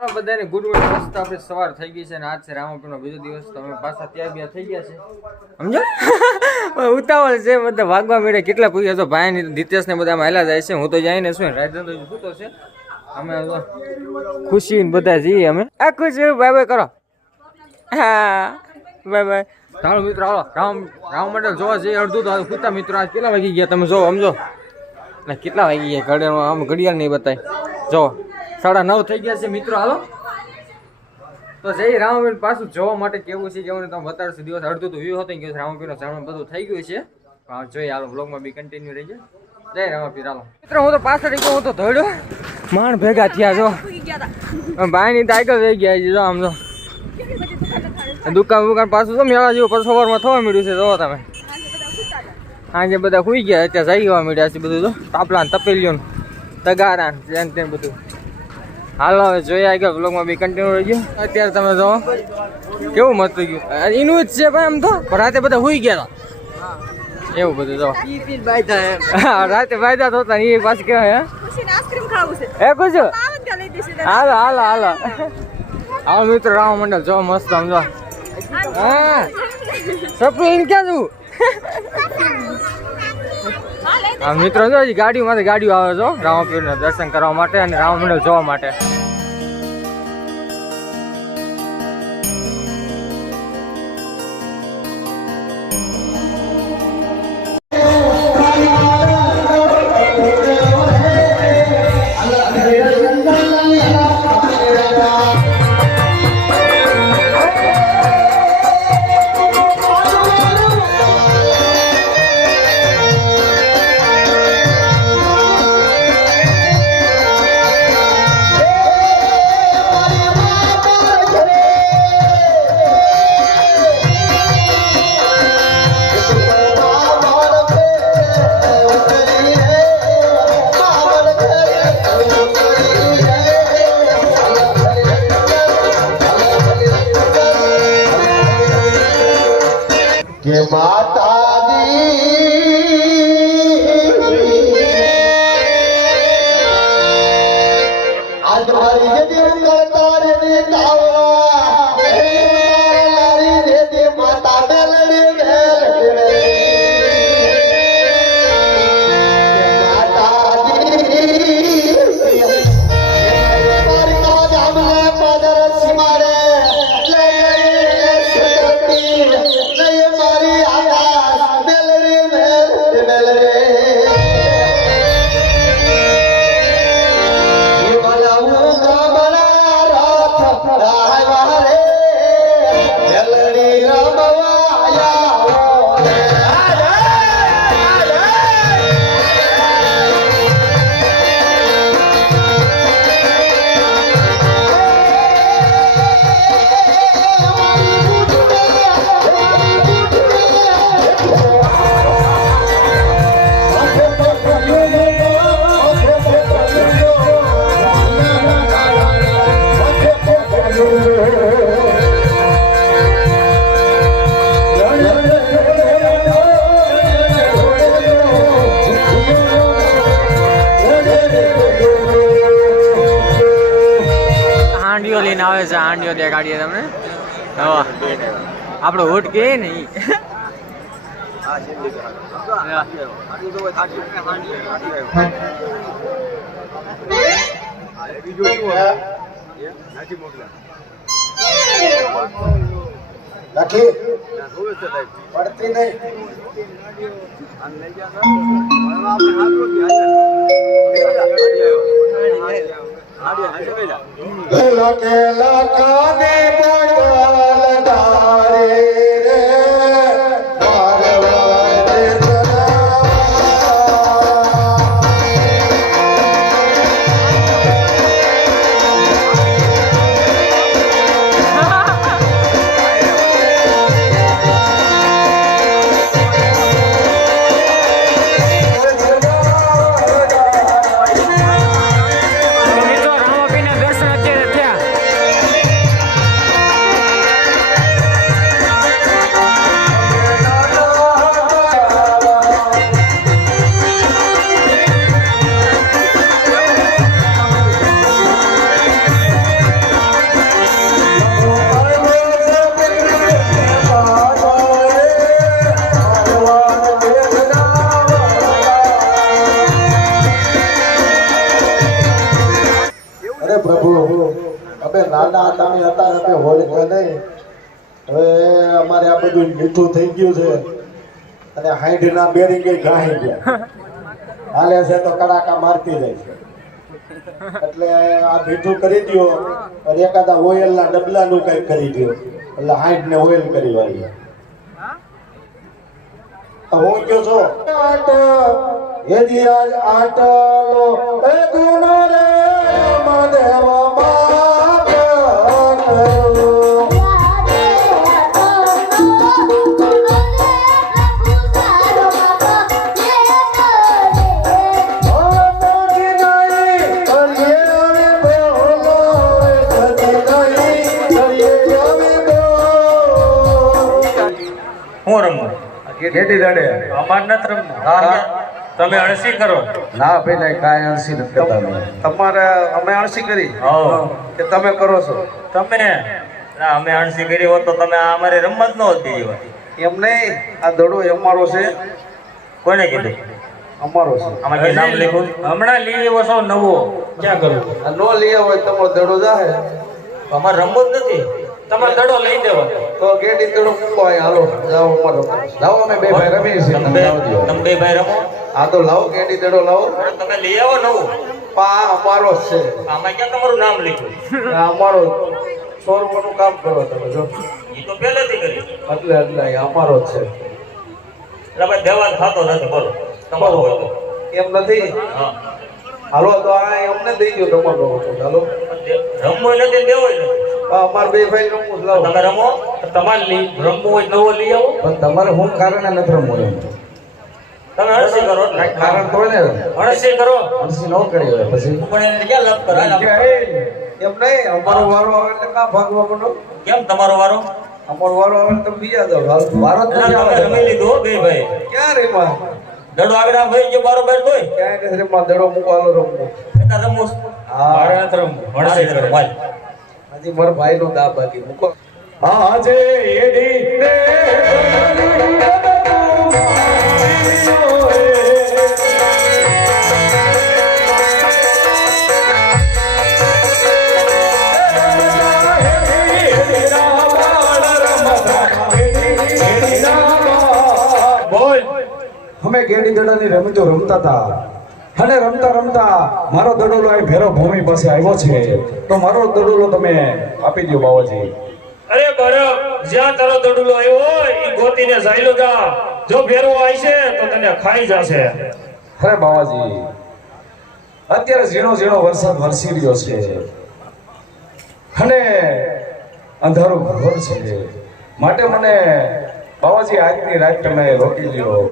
બધાને good morning. મસ્ત આપણે સવાર થઈ ગઈ છે અને આજ છે રામાપીરનો બીજો દિવસ. તો અમે પાછા ત્યાં બી થઈ ગયા છે, સમજો. ઉતાવળ છે, બધા ભાગવા મળે. કેટલા પૂછ્યા તો ભાઈ દિતેશ ને બધા હેલા જાય છે. હું તો જઈને શું રાજેન્દ્ર સૂતો છે. અમે ખુશી બધા જઈએ. અમે આ ખુશી બાય બાય કરો. હા બાય બાય. ચાલો મિત્રો, હાલો રામ મંડળ જોવા જઈએ. અડધું તો પૂછતા મિત્રો આજ કેટલા વાગી ગયા તમે જો સમજો ને. કેટલા વાગી ગયા ઘડિયાળ આમ ઘડિયાળ નહીં બતાય. જો 9:30 થઈ ગયા છે મિત્રો. હાલો તો જઈ રામાપીર પાછું જોવા માટે કેવું છે કેવું તમે બતાડશું. દિવસ અડધું તો વ્યૂ હતો કે રામાપીરનો જાણવા બધું થઈ ગયું છે. જોઈએ હાલો બ્લોગમાં બી કન્ટિન્યુ રહી જાય. જય રામાપીર. હાલો મિત્રો, હું તો પાછળ ગયો, હું તો ધોડ્યો માણ ભેગા થયા. જો ભાઈ ની તો આગળ રહી ગયા છે. જો આમ જો દુકાન પાછું તો મેળા જેવું પર સવારમાં થવા મળ્યું છે. જો તમે આજે બધા સુઈ ગયા, અત્યારે જઈ મળ્યા છે બધું. તો તાપલા તપેલીઓ તગારા તેમ બધું. હાલો હવે જોઈએ આગળ બ્લોગમાં બી કન્ટિન્યુ રહી ગયો. અત્યારે તમે જો કેવું મત થઈ ગયું. એનું જ છે ભાઈ. આમ તો રાતે બધા સુઈ ગયા હતા એવું બધું. જો રાતે ફાયદા થતા એ પાછું કેવાય હે કુછું. હાલો હાલો હાલો હાલો મિત્રો, રામ મંડળ જો મસ્ત સમજો. હા સપનું ક્યાં જવું. હા મિત્રો જો ગાડીઓ આવે છો રામાપીરના દર્શન કરવા માટે અને રામ મંડળ જોવા માટે. કે માતાજી આજ મારી જે કરતા રે તાવલા લારી રે દે માતા બેલડી હાંડીઓ લઈને આવે છે. હાંડીઓ દેખાડીએ તમને. હા આપણો હોટ કે ને લખી પડતી નહીં. લખે લખાને બોલ ધારે રે રામાપીરના દર્શન અત્યારે થયા. હું અમે નાના હતા અમે હોળીકા નહીં. હવે અમારે આ બધું મીઠું થઈ ગયું છે અને હાઈડના બેરી ગઈ ગાહી ગયા હાલે છે તો કડાકા મારતી જાય છે. એટલે આ મીઠું કરી દો અને એકાદા ઓઇલના ડબલાનું કંઈક કરી દો એટલે હાઈડને ઓઇલ કરી વાળી. હું કયો છો યદી આજ આટલો એ ગુનો રે મહાદેવ માફ કરો. હું રમું કેટી દાડે અમાર નથી રમવું. તમે અણસી કરો. ના પેલા કાંઈ અણસી નથી કરતા અમે. તમારે અમે અણસી કરી કે તમે કરો છો? તમે ના અમે અણસી કરી હોત તો તમે આ અમારે રમત ન હોતી એ વાત. એમ નહીં, આ દડો અમારો છે. કોને કીધું? અમારો છે. આમાં કે નામ લખ્યું? હમણાં લઈ આવ્યો છો નવો. ક્યાં કરું? આ નો લઈ હોય તમારો દડો જાહે અમારે રમવું જ નથી. તમારે દડો લઈ દેવો. તો કેટી દડો મૂકો અહીં હાલો જાઓ અમારો. લાવો અમે બે ભાઈ રમીએ છીએ. તમે તમે બે ભાઈ રમો. હા તો લાવો કેટી દડો લાવો. તમે લઈ આવો નવું. પા અમારો જ છે. આમાં ક્યાં તમારું નામ લખ્યું? આ અમારો 100 રૂપિયાનું કામ કરો તમે જો. એ તો પહેલેથી કરી. એટલે અહીં અમારો જ છે. એટલે ભાઈ દેવાન થતો નથી. બોલો તમારો હોય તો. એમ નથી. હા હાલો તો આ અમને દઈ દો તમારો. હાલો રમવું નથી દેવો નથી. અમાર બે ભાઈ રમવું જ લાવો. તમે રમો. તમારે રમવું હોય નવો લઈ આવો. પણ તમારે હું કારણે નથી રમવું એમ? તમે અણસી કરો એટલે. કાંઈ કારણ તો ને અણસી કરો. અરસી ન કરી હોય પછી પણ એને ક્યાં લપ કરો? એમ નહીં, અમારો વારો આવે એટલે કાં ભાગવા માંડો? કેમ તમારો વારો? અમારો વારો આવે એટલે તમે બીજા જાઓ. વારો જ એટલે નથી તમે આવે. રમી લીધું હો બે ભાઈ. ક્યાં રેમાં? દડો આગળ આમ ભાઈ જો બરોબર તોય ક્યાંય નથી રેમાં. દડો મૂકવાનો રમવું. એટલે રમવું. હા. મારે નથી રમવું. અણસી કરો ભાઈ. હજી મારા ભાઈનો દા બાકી મૂકો. આજે એડી બોલ. અમે ગેડી દડાની રમતો રમતા હતા અને રમતા રમતા મારો દડોલો અહીં ભેરો ભૂમિ પાસે આવ્યો છે તો મારો દડોલો તમે આપી દો બાવાજી. અરે બરફ જ્યાં તારો દડુલો આવ્યો હોય ઈ ગોતીને સાયલો જા. જો ફેરવો આવશે તો તને ખાઈ જશે. અરે બાવાજી અત્યારે ઝીણો ઝીણો વરસાદ વરસી રહ્યો છે અને અંધારું ઘોર છે માટે મને બાવાજી આજની રાત તમે રોકી લ્યો.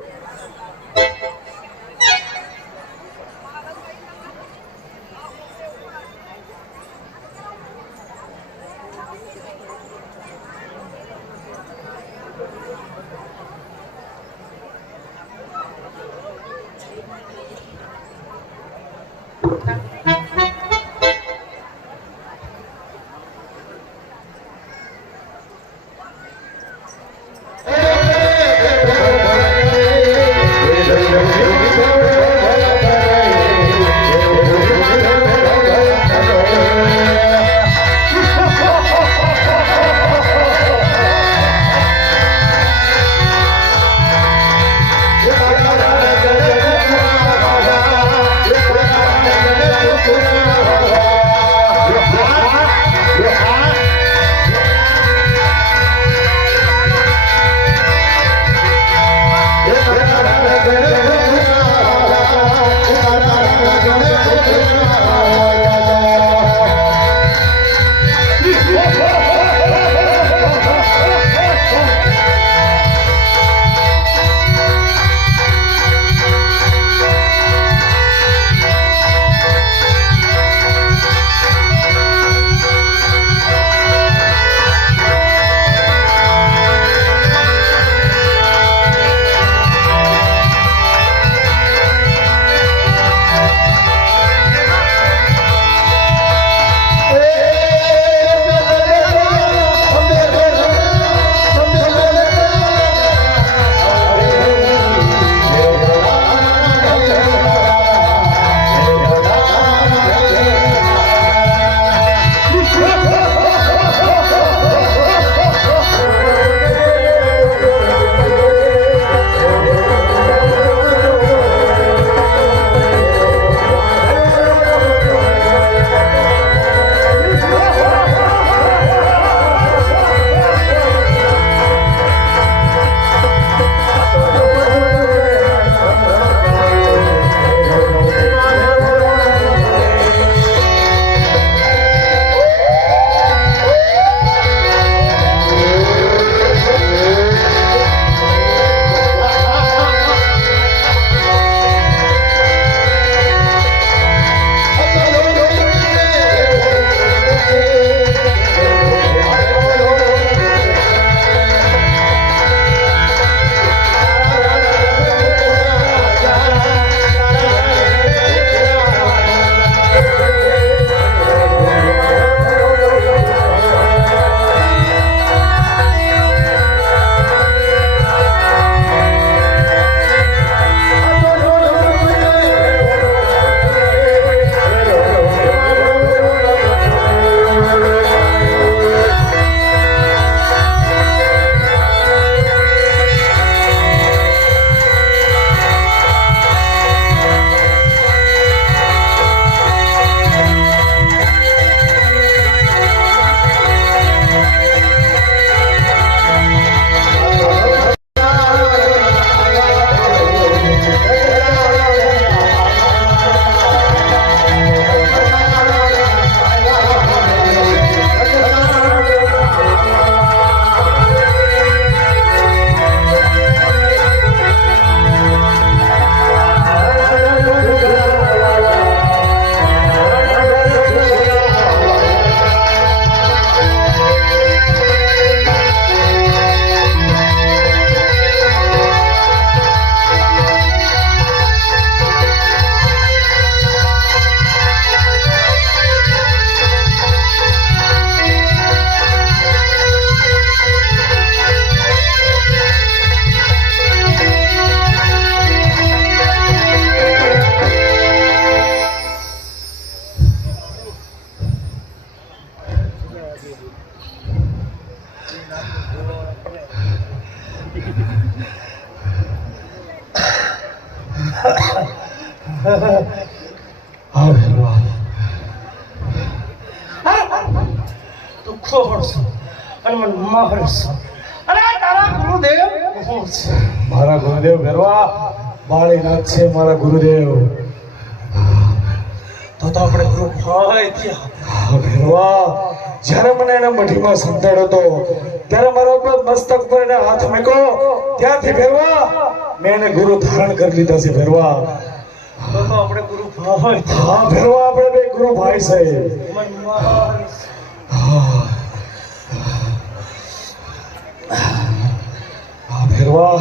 હા ભેરવા તું ખોડશો અને મને મારશો. અને આ તારા ગુરુદેવ કોણ છે? મારા ગુરુદેવ ભેરવા બાળીનાથ છે મારા ગુરુદેવ. તો આપણે ગુરુ ભાઈ ત્યાં હા ભેરવા જ્યારે મને એને મઢીમાં સંતાડ્યો હતો ત્યારે મારા ઉપર મસ્તક પર એને હાથ મૂક્યો ત્યાંથી ભેરવા મેં એને ગુરુ ધારણ કરી લીધા છે ભેરવા. તો આપણે ગુરુ ભાઈ હા ભેરવા આપણે બે ગુરુ ભાઈ છે. મન મારશ. હા ભેરવા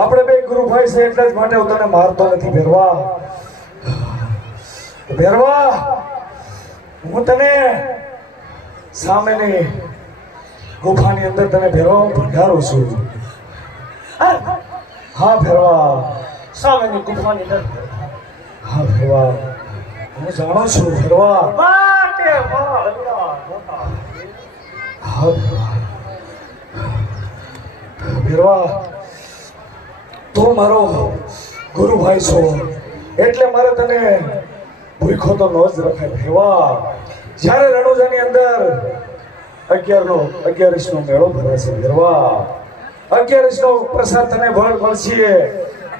આપણે બે ગુરુ ભાઈ છે એટલે જ માટે હું તને મારતો નથી ભેરવા. ભેરવા હું તને સામેની ગુફાની અંદર તને ભેરવા હું ભંડારું છું. હા ભેરવા સામેની ગુફાની અંદર હા ભેરવા હું જાણું છું ભેરવા. માટે મારલા. હા ભેરવા ભેરવા તું મારો ગુરુભાઈ છો એટલે મારે તને ભૂખો તો ન જ રખાય ભેરવા. જ્યારે રણુજાની અંદર 11 નો મેળો ભરાશે ભેરવા. 11 નો પ્રસાદ તને મળશે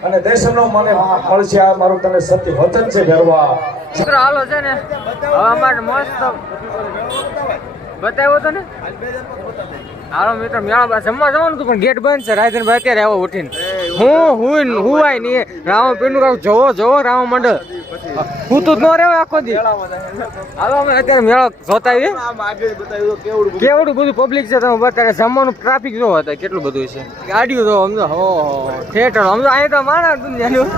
અને દેશનો મને મળશે. આ મારું તને સત્ય વચન છે ભેરવા. મિત્રો હાલો છે ને હવે અમારે મસ્ત બતાવ્યો તો ને. હાલો મિત્રો મેળા જમવા જવાનું હતું પણ ગેટ બંધ છે. રાયધનભાઈ અત્યારે આવો ઉઠીને હું હુવાય નહીં. રામ પીનું કાંક જોવો રામ મંડળ હું તો જ ન રહેવાય આખો દી. હાલો અમે અત્યારે મેળો જોતા આવીએ. કેવડું બધું પબ્લિક છે તમે બતાવે. જમવાનું ટ્રાફિક જોવો હતા કેટલું બધું છે. ગાડીઓ જો સમજો હો થિયેટર સમજો અહીં તો માણા દુનિયાનું.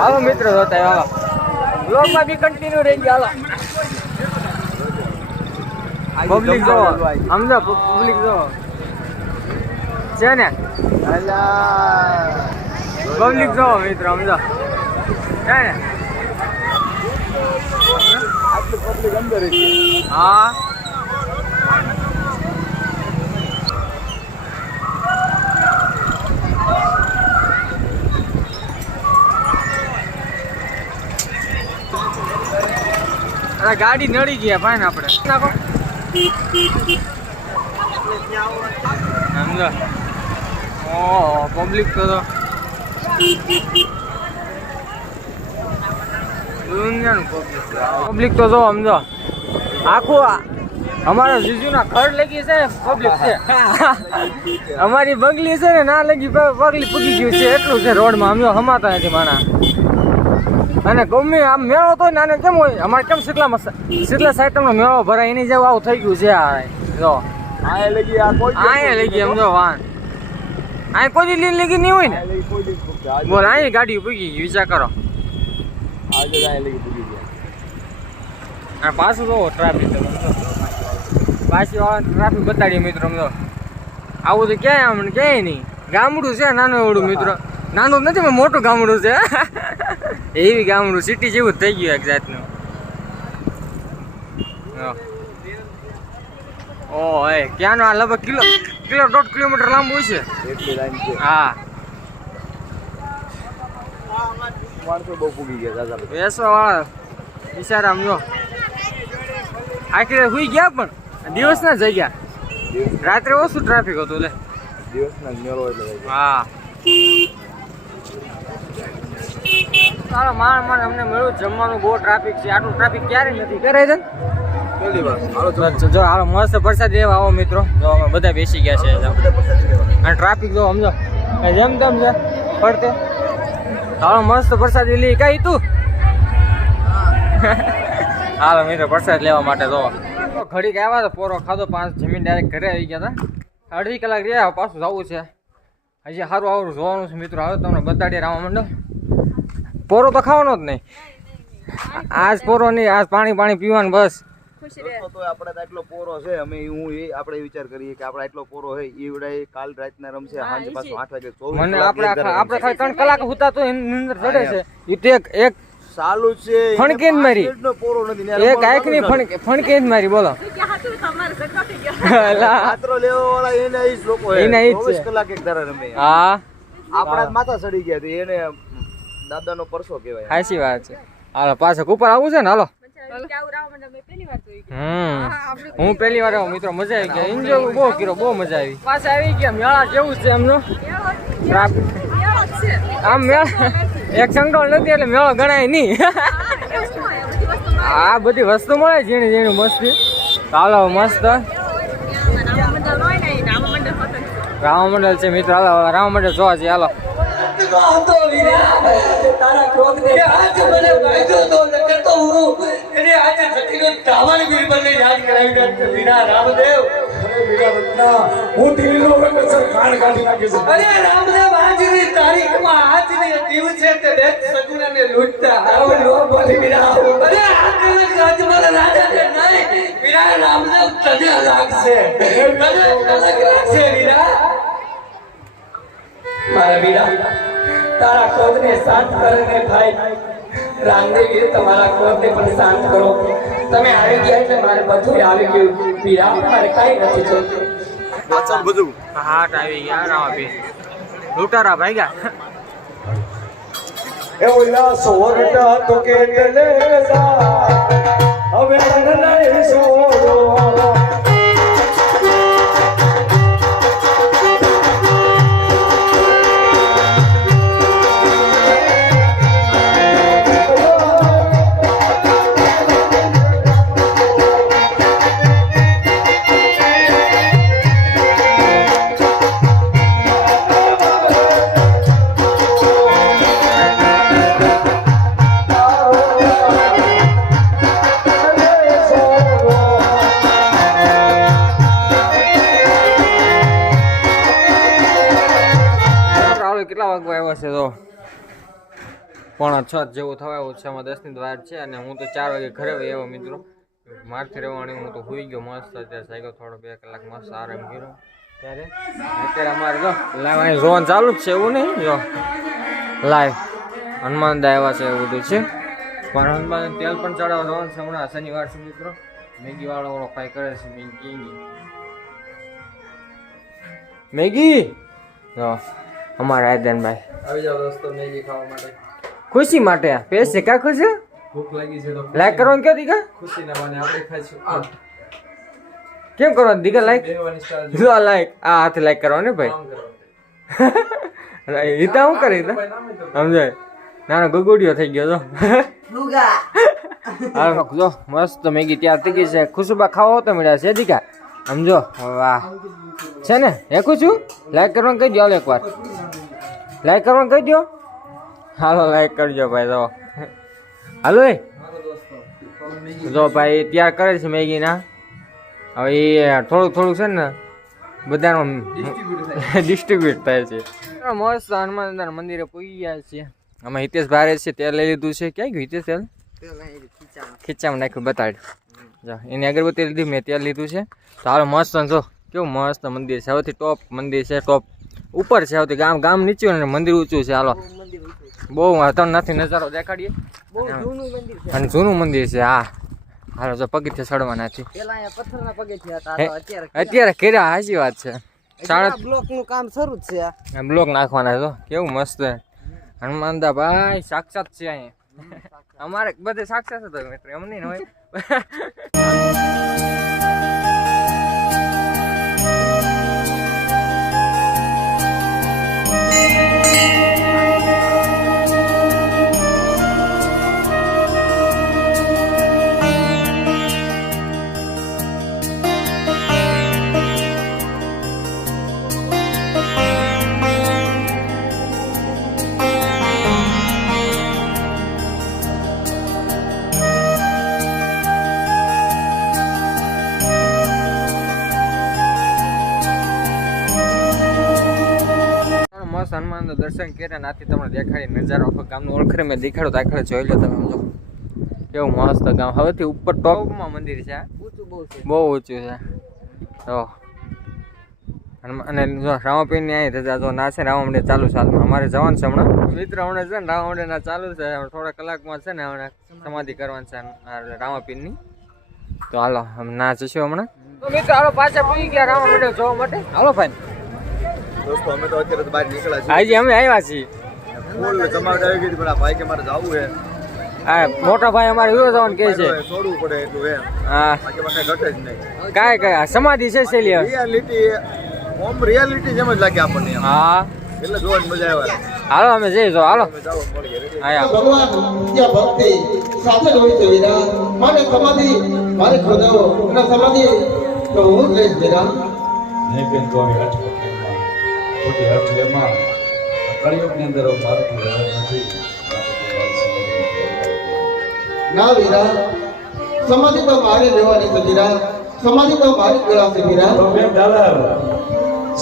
હાલો મિત્રો જોતા હાલો બ્લોગમાં બી કન્ટિન્યુ રહી ગયા. હાલો પબ્લિક જો સમજો પબ્લિક જો છે ને પબ્લિક જો મિત્રો સમજો છે ને. હા અરે ગાડી નડી ગયા ભાઈ ને આપણે નાખો સમજો. ઓહ પબ્લિક તો દુનિયાનું પબ્લિક તો જો સમજો આખું અમારા જીજુના ઘર લગી છે પબ્લિક છે. અમારી બંગલી છે ને ના લગી પગલી પૂગી ગયું છે એટલું છે રોડમાં. અમે હમાતા નથી માણા. અને ગમે આમ મેળો તો નાને કેમ હોય અમારે કેમ શીતલા સાઈટનો મેળો ભરાય એની જેવું આવું થઈ ગયું છે. આ જો અહીંયા લઈ ગઈ સમજો વાન અહીં કોઈ દી લગી નહીં હોય ને બોલ અહીં ગાડી પૂગી ગઈ વિચાર કરો. પાછું જો ટ્રાફિક પાછી ટ્રાફિક બતાડીએ મિત્રો સમજો. આવું તો ક્યાંય આમ ક્યાંય નહીં. ગામડું છે નાનું એવડું મિત્રો. નાનું નથી પણ મોટું ગામડું છે. એવી ગામડું સિટી જેવું જ થઈ ગયું એક જાતનું. ઓ એ ક્યાંનો આ લગભગ કિલો 1.5 કિલોમીટર લાંબુ છે. હા બેસવા વાળા બિચારા આમ જો આખી સુઈ ગયા પણ દિવસના જ ગયા. રાત્રે ઓછું ટ્રાફિક હતું લે. હા ચાલો માણ અમને મળ્યું જમવાનું. બહુ ટ્રાફિક છે. આટલું ટ્રાફિક ક્યારે નથી કરે છે. જો હાલો મસ્ત પ્રસાદ લેવા આવો મિત્રો. જો અમે બધા બેસી ગયા છે અને ટ્રાફિક જો સમજો જેમ તેમ છે ફરતે. હાલો મસ્ત પ્રસાદ લે કઈ તું. હાલો મિત્રો પ્રસાદ લેવા માટે જો ઘડીક આવ્યા તો પોરો ખાધો 5 જમીન ડાયરેક્ટ ઘરે આવી ગયા હતા. અડધી કલાક રહ્યા પાછું જવું છે. હજી સારું આવડું જોવાનું છે મિત્રો. હવે તમને બતાડીએ રામા મંડળ. પોરો તો ખાવાનો જ નહીં. આજ પોરો નહીં આજ પાણી પીવાનું બસ. આપણે તો એટલો પોરો છે અમે આપણે વિચાર કરીએ કે આપણે એટલો પોરો હોય ઈવડે કાલ રાતના રમશે સાંજ પાછું 8 વાગે 24 મને આપણે ખાલી 3 કલાક હુતા તો નિંદર ચડે છે. ઈ તો એક ચાલુ છે ફણકીન મારી પોરો નથી એક આંખની ફણકીન મારી બોલો. પાત્રો લેવા વાળા એના ઈ જ લોકો હે. એના ઈ જ 24 છે. કલાક એક ધારા રમે હા આપણા જ માથા સડી ગયા હતી એને દાદાનો પરસો કહેવાય સાચી વાત છે. હાલો પાછો ઉપર આવું છે ને હાલો. હું પહેલી વાર આવું મિત્રો, મજા આવી ગઈ, એન્જોય બહુ કર્યો, બહુ મજા આવી. પાછા આવી ગયા મેળા જેવું છે એમનું. આમ મેળા એક સંકળ નથી એટલે મેળો ગણાય નહીં. આ બધી વસ્તુ મળે ઝીણી ઝીણી મસ્તી. હાલો મસ્ત રામ મંડળ છે મિત્રો. હાલો રામ મંડળ જોવા જઈએ હાલો. હું દિલ્હીનો વગર કાન કાઢી નાખીશ. અરે રામદેવ આજની તારીખમાં આજની દિવસે તે દેશ સગુણાને લૂંટતા આવો લો બોલી વીરા. અરે આજની રાજમાના રાજાને નહીં વીરા રામદેવ તને લાગશે, તને લાગશે વીરા. મારા વીરા તારા ક્રોધને શાંત કરીને ભાઈ રામદેવીએ તમારા ક્રોધને પણ શાંત કરો. તમે આવી ગયા એટલે મારે બધું આવી ગયું વીરા, મારે કઈ નથી જોતું. પાછળ બધું હાટ આવી ગયા રામાપીર. લૂંટારા ભાગ્યા. એ ઓલા સોરઠ હતો કે ગલે જા હવે નહીં સોરો. કેટલા વાગવા આવ્યા છે તો 5:06 જેવું થવા આવ્યું છે. આમાં 10ની વાર છે અને હું તો 4 વાગે ઘરે આવ્યો મિત્રો. મારથી રહેવાની હું તો સુઈ ગયો મસ્ત. અત્યારે સાયકલ થોડો 2 કલાક મસ્ત આરામ કર્યો. ત્યારે અત્યારે અમારે જો લાઈવ અહીં જોવાનું ચાલુ જ છે, એવું નહીં જો લાઈવ હનુમાન આવ્યા છે એવું બધું છે. પણ હનુમાન તેલ પણ ચડાવવા જવાનું છે હમણાં શનિવાર છે મિત્રો. મેગી વાળો ઓળો ફાઈ કરે છે મેગી જો અમારા આયદનભાઈ આવી જાવ દોસ્તો મેગી ખાવા માટે. ખુશી માટે પેશ છે કા ખુશી ભૂખ લાગી છે તો લાઈક કરવાનું ક્યાં દીકા ખુશીના માને આપણે ખાઈશું. આ કેમ કરવાનું દીકા લાઈક બેહવાની સ્ટાઇલ જો લાઈક આ હાથે લાઈક કરવાનું ને ભાઈ. કામ કરવાનું. ઈતા હું કરી તા સમજાય નાનો ગગોડિયો થઈ ગયો તો. હાલો જો મસ્ત મેગી તૈયાર થઈ ગઈ છે. ખુશુબા ખાવા તો મળ્યા છે દીકા સમજો. વાહ છે ને હેકું છું લાઈક કરવાનું કહી દો એકવાર. લાઈક કરવાનું કહી દો. હાલો લાઈક કરજો ભાઈ. તો હાલો એ જો ભાઈ તૈયાર કરે છે મેગીના. હવે એ થોડુંક થોડુંક છે ને બધાનો ડિસ્ટ્રીબ્યુટ થાય છે. મસ્ત હનુમાન મંદિરે પૂગી ગયા છે. આમાં હિતેશ ભારે છે તેલ લઈ લીધું છે. ક્યાં ગયું હિતેશ તેલ? ખીચામાં નાખ્યું બતાડ. જો એની અગરબત્તી લીધી, મેં તેલ લીધું છે. તો હાલો મસ્ત જો કેવું મસ્ત મંદિર છે. સૌથી ટોપ મંદિર છે, ટોપ ઉપર છે સૌથી. ગામ નીચું અને મંદિર ઊંચું છે. હાલો બહુ તમને નથી નજારો દેખાડીએ. અને જૂનું મંદિર છે. હા હાલો જો પગથિયે ચડવાના છે. અત્યારે કર્યા સાચી વાત છે. બ્લોક નું કામ શરૂ જ છે. બ્લોક નાખવાના તો કેવું મસ્ત હનુમાનદા ભાઈ સાક્ષાત છે અહીંયા. અમારે બધે સાક્ષાત હતો મિત્રો, એમ નહીં હોય. મસ્ત હનુમાનનું દર્શન કર્યા નાથી તમને દેખાડી નજારો આખો ગામનો ઓળખરે મેં દેખાડો દાખલે જોઈ લો તમે. સમજો કેવું મસ્ત ગામ. હવેથી ઉપર ટોપમાં મંદિર છે. બહુ ઊંચું છે. તો અને જો રામાપીરની અહીં રજા જો ના છે રાવમડે ચાલુ છે. અમારે જવાનું છે હમણાં મિત્રો. હમણાં છે ને રાવમડે ના ચાલુ છે. થોડા કલાકમાં છે ને હમણાં સમાધિ કરવાની છે રામાપીરની. તો હાલો ના જશું હમણાં. તો મિત્રો હાલો પાછા પૂરી ગયા રામા મંડળ જોવા માટે. હાલો ભાઈ દોસ્તો અમે તો અત્યારે તો બહાર નીકળ્યા છીએ આજે અમે આવ્યા છીએ. ફૂલ જમાવટ આવી ગઈ હતી, પણ આ ભાઈ કે મારે જવું છે હા મોટા ભાઈ અમારે વિરોધ જવાનું કહે છે. છોડવું પડે એટલું એમ હા બાકી મને ઘટે જ નહીં કાંઈ સમાધિ છે શૈલી હવે. રિયાલિટી જેમ જ લાગે આપણને એમ. હા એટલે જોવાની મજા આવે હાલો અમે જઈશું હાલો. અમે જાઓ મળીએ રેડી? હા ભગવાન ત્યાં ભક્તિ સાથે જ હોય છે વીરા. મારે સમાધિ મારે ખોદાવો અને સમાધિ તો હું જ લઈશ વીરા. નહીં બેન તો આવી રાજકોટમાં ખોટી હટલેમાં કળિયુગની અંદર મારું રહેવા નથી. ના વીરા, સમાધિ તો મારે લેવાની છે વીરા. સમાધિ તો મારી ગળા છે વીરા. તો બેન દાદા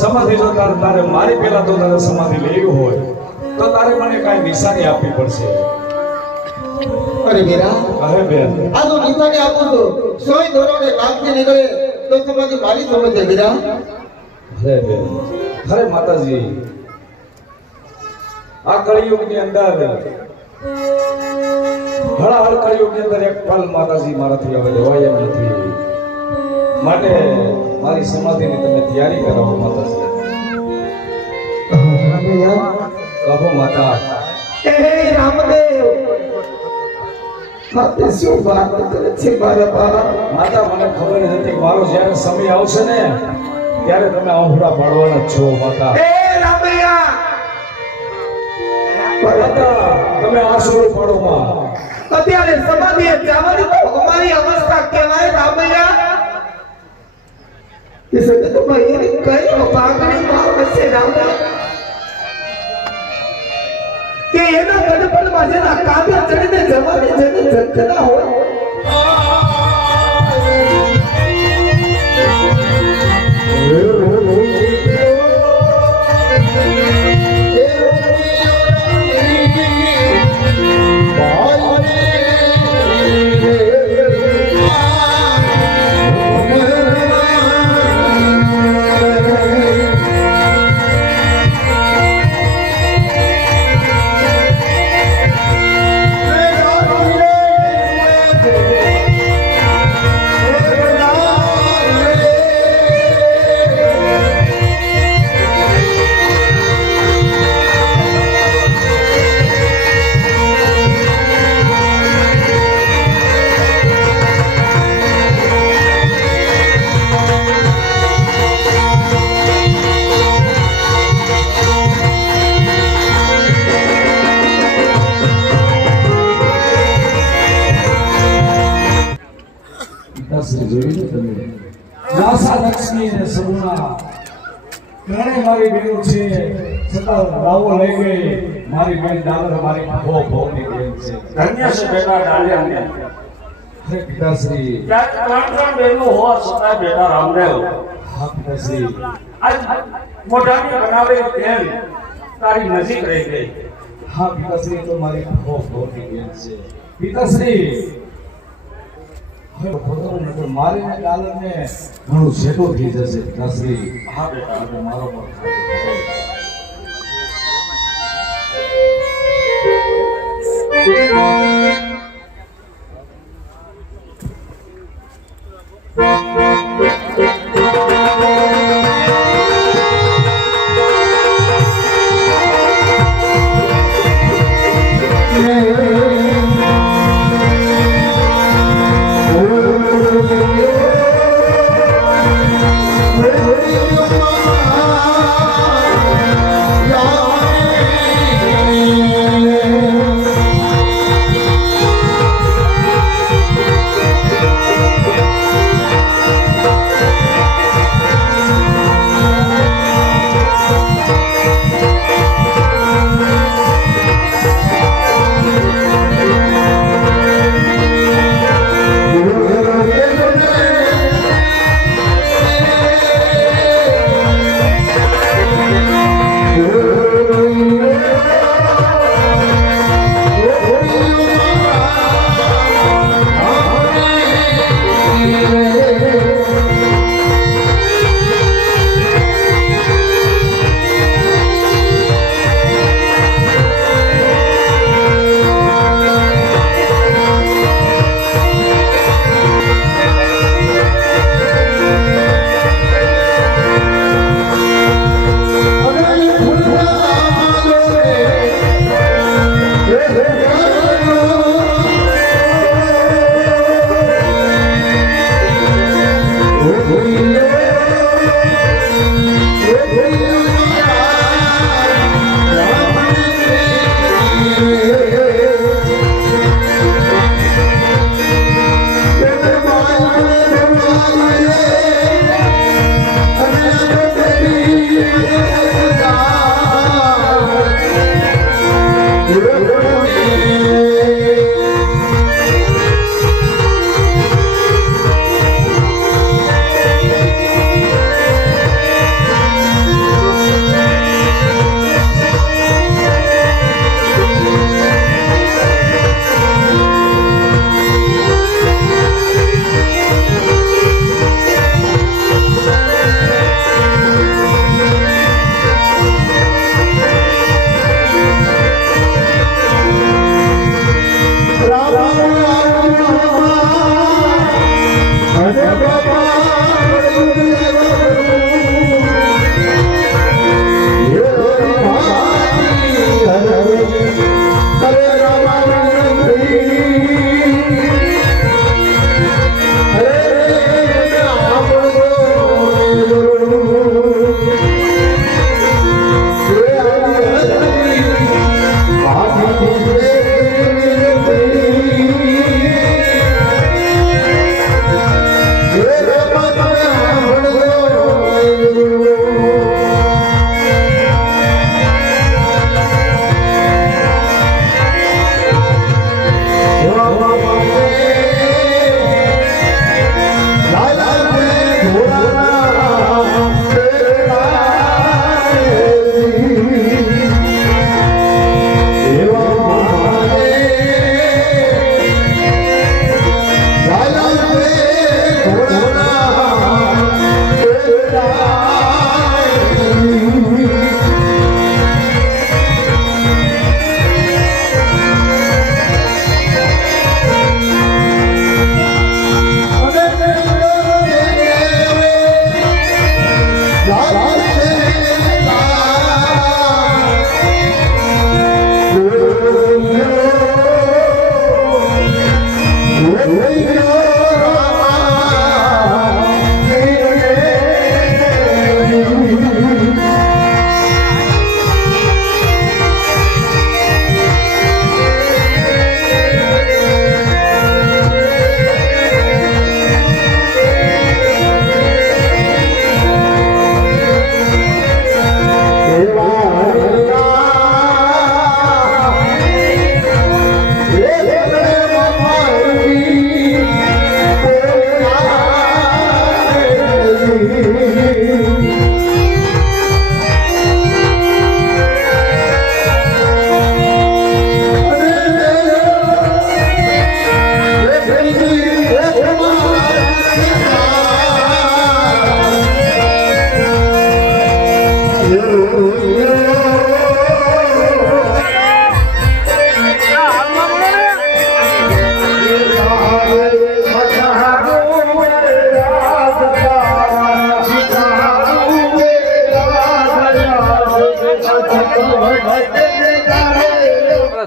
સમાધિ જો તારે મારી પહેલા તો તારે સમાધિ લેવી હોય તો તારે મને કાંઈ નિશાની આપવી પડશે. અરે વીરા, અરે બેન આ તો નિશાની આપું છું. સોય ધોરણે લાગતી નીકળે તો સમાધિ મારી સમજે વીરા. અરે બેન અરે માતાજી આ કળિયુગની અંદર હળહળ કળિયુગની અંદર એક પલ માતાજી મારાથી હવે લેવાય એમ નથી. માટે મારી સમાધિની તમે તૈયારી કરાવો માતાજી. કહો માતા. એ રામદેવ, માતે શું વાત કરે છે મારા બાપ? માતા મને ખબર નથી કે મારો જ્યારે સમય આવશે ને ત્યારે તમે આંહુડા પાડવાના જ છો માતા. એ રામૈયા, માતા તમે આંસુડો પાડો માં. અત્યારે સમાધિએ જવાની તો અમારી અવસ્થા કહેવાય રામૈયા. એ સદતમાં એની કઈ પાઘડી માં વસે રામૈયા કે એના ગડપણમાં જેના કાબે ચડીને જવાની જેની ઝંખના હોય. લક્ષ્મી ને સગુણા ત્રણેય મારી બેન છે છતાં રાવો લઈ ગઈ. મારી બેન ડાલર મારી ભોની બેન છે. ધન્ય છે બેટા ડાલિયાને. હે પિતાશ્રી. ત્યાં ત્રણ બહેનો હોવા છતાં બેટા રામદેવ હા પિતાશ્રી. આજ મોઢાની બનાવેલી તેલ તારી નજીક રહી ગઈ. હા પિતાશ્રી તો મારી ભોની બેન છે. પિતાશ્રી હવે પોતાનું નગર મારીને ડાલરને ઘણું છેટો થઈ જશે પિતાશ્રી. હા બેટા એટલે મારો પણ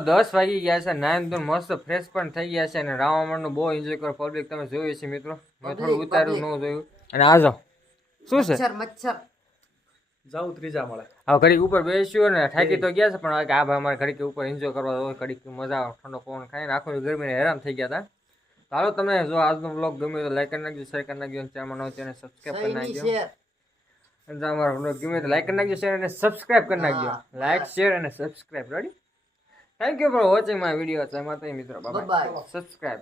દસ વાગી ગયા છે, નાઈન ધોન મસ્ત ફ્રેશ પણ થઈ ગયા છે અને રાવણનું બહુ એન્જોય કરો પબ્લિક તમે જોયું છે મિત્રો. મેં થોડું ઉતાર્યું ન જોયું. અને આ જાઓ શું છે મચ્છર જાઉં ત્રીજા મળે. હવે ઘડીક ઉપર બેસ્યું ને થાકી તો ગયા છે પણ આ ભાઈ અમારે ઘડીક ઉપર એન્જોય કરવા હોય, ઘડીક મજા આવે, ઠંડો પવન ખાઈને આખો ગરમીને હેરાન થઈ ગયા હતા. તો હાલો તમને જો આજનો બ્લોગ ગમ્યો તો લાઈક કરી નાખજો, શેર કરી નાખજો, ચેનલ નવો ચેનલ સબસ્ક્રાઈબ કરી નાખજો. અને અમારો બ્લોગ ગમ્યો તો લાઈક કરી નાખજો, શેર અને સબસ્ક્રાઈબ કરી નાખજો. લાઈક શેર અને subscribe. Ready? Thank you for watching my video. જય માતાજી મિત્રો. Bye bye. સબસ્ક્રાઈબ.